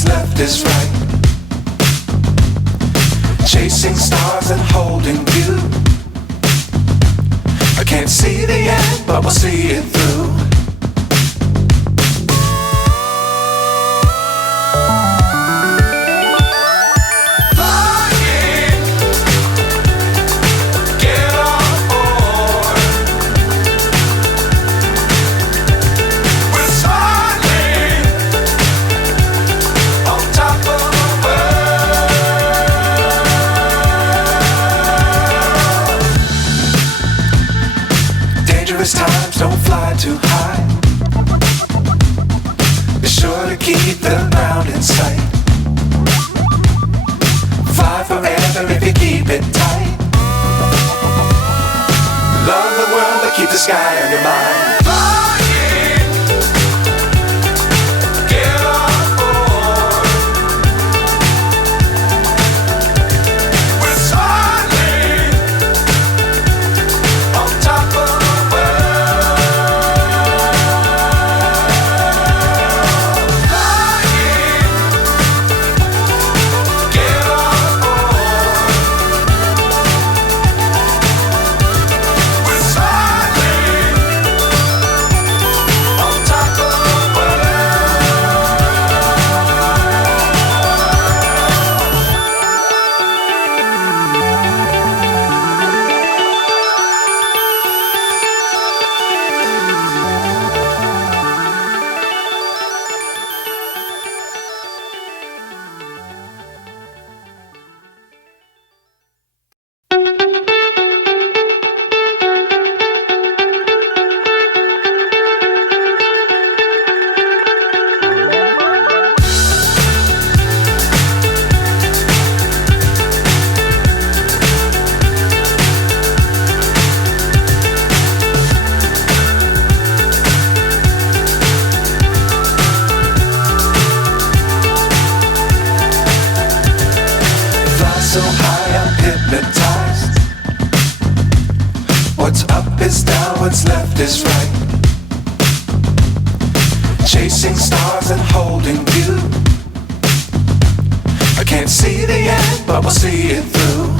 what's left is right. Chasing stars and holding you. I can't see the end, but we'll see it through. Times don't fly too high. Be sure to keep the ground in sight. Fly forever if you keep it tight. Love the world but keep the sky on your mind. So high I'm hypnotized. What's up is down, what's left is right. Chasing stars and holding you. I can't see the end, but we'll see it through.